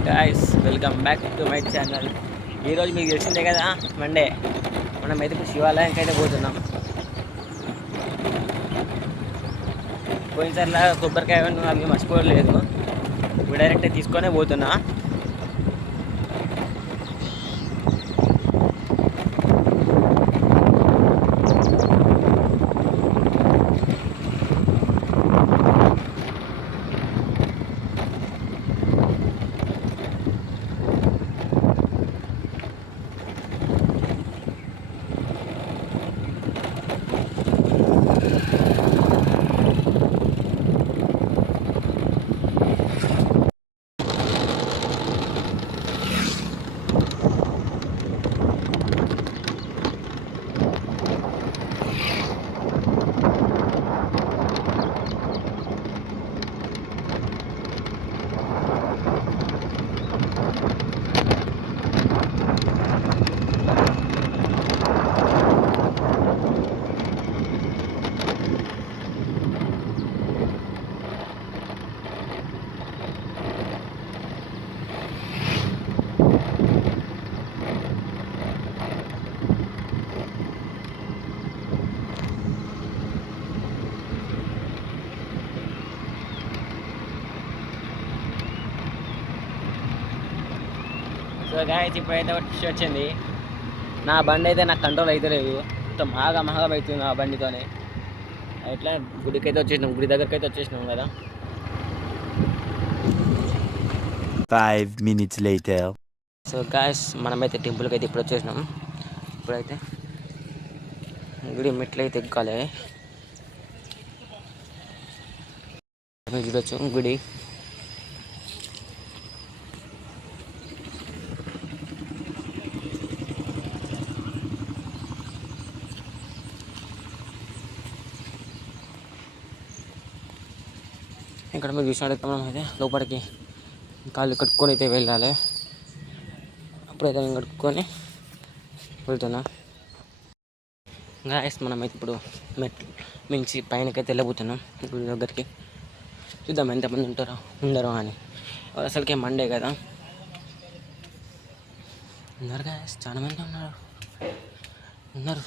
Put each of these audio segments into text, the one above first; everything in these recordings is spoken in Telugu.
Guys welcome back to my channel. ఈరోజు మీకు తెలిసిందే కదా మండే. మనం అయితే ఇప్పుడు శివాలయానికి అయితే పోతున్నాం. పోయినసారిలా కొబ్బరికాయ అవి మర్చిపోలేదు. ఇప్పుడు డైరెక్ట్ తీసుకొనే పోతున్నా. సో గాయస్ ఇప్పుడైతే టిష్ వచ్చింది. నా బండి అయితే నాకు కంట్రోల్ అయితే లేదు. మొత్తం బాగా అవుతుంది నా బండితోనే. ఇట్లా గుడికి అయితే వచ్చేసినాం, గుడి దగ్గరికి అయితే వచ్చేసినాం కదా. 5 minutes later. సో గాయస్ మనమైతే టెంపుల్కి అయితే ఇప్పుడు వచ్చేసినాం. ఇప్పుడైతే గుడి మెట్లు అయితే ఎక్కాలి. మీరు చూడొచ్చు గుడి. ఇక్కడ మీరు చూసినట్టు మనం అయితే లోపలికి కాళ్ళు కట్టుకొని అయితే వెళ్ళాలి. అప్పుడైతే నేను కట్టుకొని వెళ్తున్నా. గాయస్ మనమైతే ఇప్పుడు మెట్లు మించి పైనకైతే వెళ్ళబోతున్నాం గుడి దగ్గరికి. చూద్దాం ఎంతమంది ఉండరు అని. అసలుకే మండే కదా. ఉన్నారు గాయస్, చాలా మంది ఉన్నారు.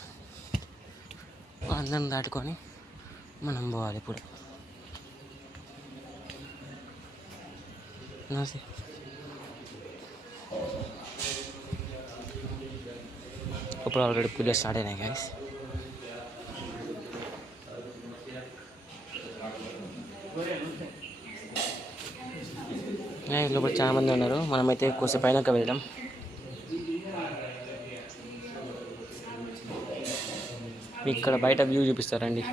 అందరం దాటుకొని మనం పోవాలి ఇప్పుడు. ఇప్పుడు ఆల్రెడీ పూజ స్టార్ట్ అయినాయి గాయస్. లోపల చాలా మంది ఉన్నారు. మనమైతే కొంచెం పైనక వెళ్దాం. ఇక్కడ బయట వ్యూ చూపిస్తారండి.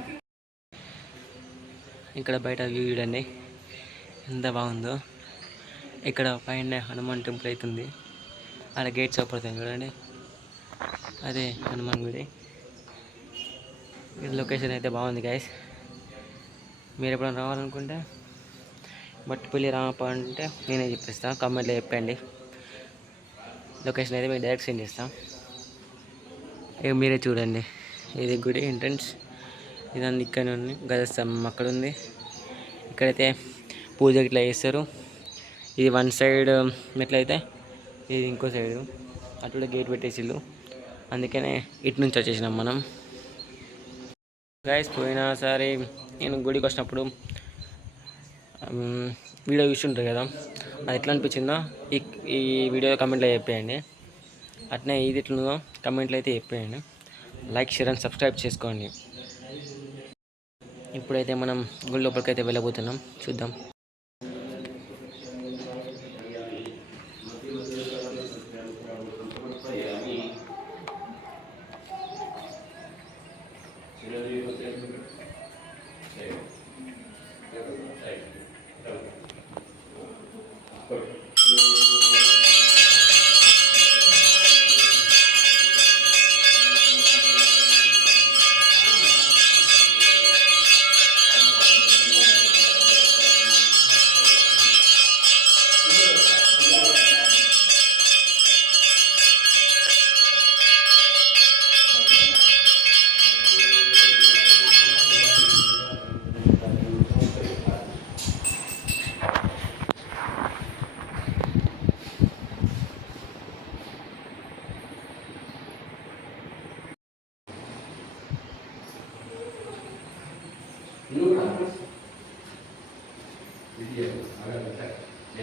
ఇక్కడ బయట వ్యూ చూడండి ఎంత బాగుందో. ఇక్కడ పైన హనుమాన్ టెంపుల్ అవుతుంది. అలా గేట్స్ అవుపడుతుంది చూడండి, అదే హనుమాన్ గుడి. లొకేషన్ అయితే బాగుంది గైస్. మీరు ఎప్పుడైనా రావాలనుకుంటే బట్టిపల్లి రామప్ప అంటే నేనే చెప్పిస్తాను, కామెంట్లో చెప్పండి. లొకేషన్ అయితే మీకు డైరెక్ట్ సెండ్ చేస్తాం. ఇక మీరే చూడండి. ఇది గుడి ఎంట్రన్స్. ఇదంతా ఇక్కడ ఉంది. గజస్తంభం అక్కడ ఉంది. ఇక్కడైతే పూజ ఇట్లా చేస్తారు. ఇది వన్ సైడ్ మెట్లయితే ఇది ఇంకో సైడు. అట్లా గేట్ పెట్టేసిళ్ళు, అందుకనే ఇటు నుంచి వచ్చేసినాం మనం. గైస్ పోయినసారి నేను గుడికి వచ్చినప్పుడు వీడియో చూస్తుంటారు కదా, అది ఎట్లా అనిపించిందో ఈ వీడియో కమెంట్లో చెప్పేయండి. అట్నే ఇది ఎట్లుందో కమెంట్లో అయితే చెప్పేయండి. లైక్, షేర్ అండ్ సబ్స్క్రైబ్ చేసుకోండి. ఇప్పుడైతే మనం గుడి లోపలికైతే వెళ్ళబోతున్నాం. చూద్దాం. సో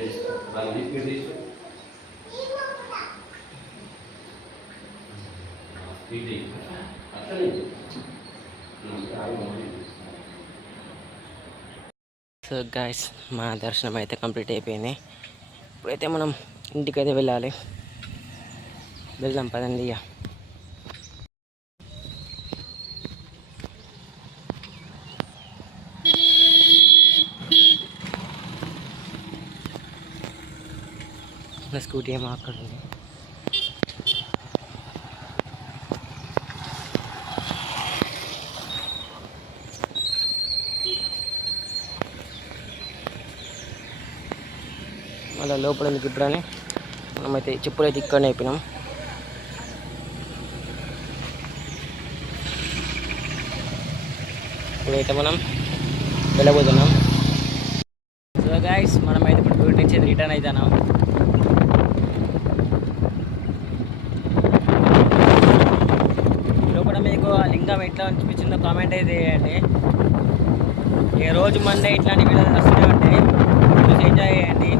గాయస్, మా దర్శనం అయితే కంప్లీట్ అయిపోయింది. ఇప్పుడైతే మనం ఇంటికైతే వెళ్ళాలి. వెళ్దాం పదండి ఇక. నా స్కూటీ ఏమో అక్కడ ఉంది. మళ్ళీ లోపల ఎందుకు ఇప్పుడని మనమైతే చెప్పులు అయితే ఇక్కడనే అయిపోయినాం. ఇప్పుడైతే మనం వెళ్ళబోతున్నాం. సో గైస్, మనమైతే ఇప్పుడు డ్యూటీ నుంచి రిటర్న్ అవుతున్నాం. లోపల మీకు ఆ లింగం ఎట్లా అనిపించిందో కామెంట్ అయితే చేయండి. ఏ రోజు మండే ఇట్లాంటి వీడియోలు వస్తూనే ఉంటాయి. చూసి ఎంజాయ్ చేయండి.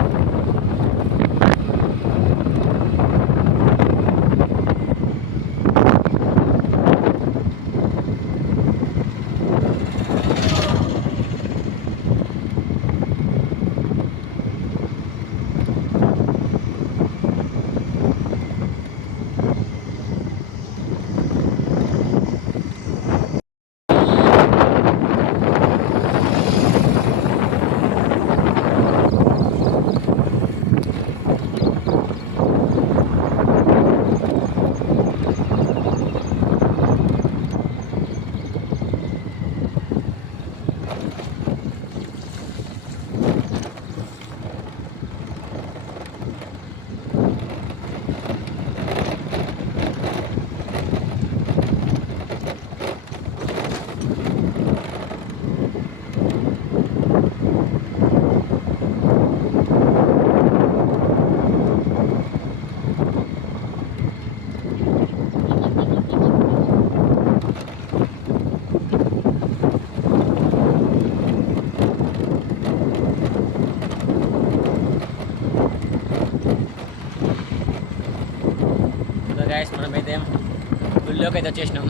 గైస్, మనమైతే గుళ్ళోకి అయితే వచ్చేసినాం.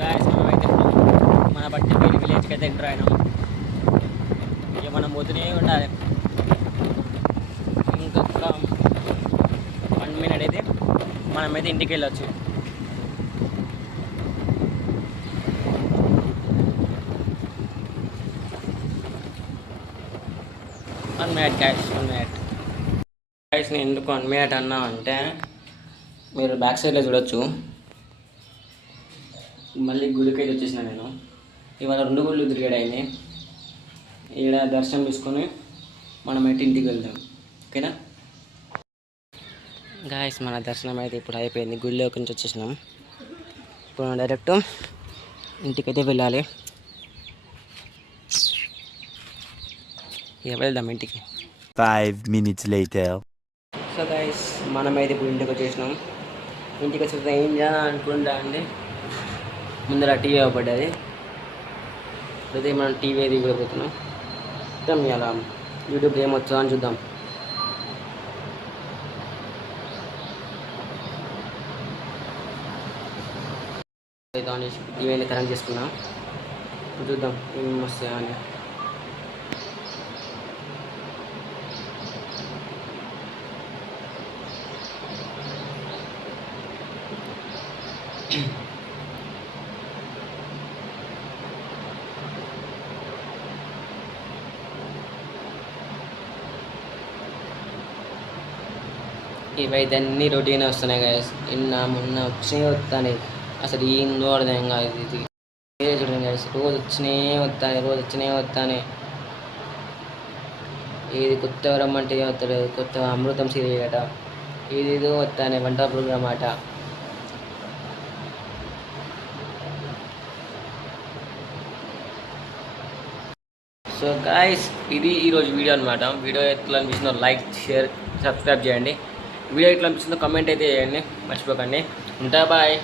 గైస్, మనమైతే మన బట్టి విలేజ్కి అయితే ఎంటర్ అయినాం. ఇక మనం పోతూనే ఉండాలి. ఇంకొక 1 minute అయితే మనమైతే ఇంటికి వెళ్ళొచ్చు. వన్ మినిట్ గైస్, నేను ఎందుకు 1 minute అన్నా అంటే, మీరు బ్యాక్ సైడ్లో చూడొచ్చు. మళ్ళీ గుడికి అయితే వచ్చేసిన నేను. ఇవాళ 2 గుళ్ళు తిరిగాడైంది. ఈడ దర్శనం తీసుకొని మనం అయితే ఇంటికి వెళ్దాం. ఓకేనా గాయస్, మన దర్శనం అయితే ఇప్పుడు అయిపోయింది. గుడిలోకి నుంచి వచ్చేసినాం. ఇప్పుడు మనం డైరెక్ట్ ఇంటికైతే వెళ్ళాలి. ఇక వెళ్దాం ఇంటికి. 5 minutes later. సో గైస్, మనమైతే ఇప్పుడు ఇంటికి వచ్చేసినాం. ఇంటికి వచ్చేస్తే ఏం చేయాలని అనుకుంటా అండి, ముందర టీవీ అవ్వబడ్డది. అయితే మనం టీవీ అయితే ఇవ్వబోతున్నాం. చూద్దాం ఇలా యూట్యూబ్ ఏం వచ్చా అని చూద్దాం. అయితే ఆన్ చేసి టీవీ అయితే కనెక్ట్ చేసుకున్నాం. చూద్దాం ఏం వస్తాయా అని. ఇవైతే అన్నీ రొటీన్ వస్తున్నాయి గైస్. మొన్న వచ్చినాయి వస్తాయి. అసలు ఏందో అర్థం కాదు. ఇది చూడండి గైస్, రోజు వచ్చినాయి వస్తాయి. ఏది కొత్త రమ్మంటే వస్తలేదు. కొత్త అమృతం సీరియల్ అట, ఏదేదో వస్తాయి. వంట ప్రోగ్రామ్ అట. సో గాయస్, ఇది ఈరోజు వీడియో అనమాట. వీడియో ఎట్లా అనిపిస్తుందో లైక్, షేర్, సబ్స్క్రైబ్ చేయండి. వీడియో ఎట్లా అనిపిస్తుందో కమెంట్ అయితే చేయండి, మర్చిపోకండి. ఉంటా, బాయ్.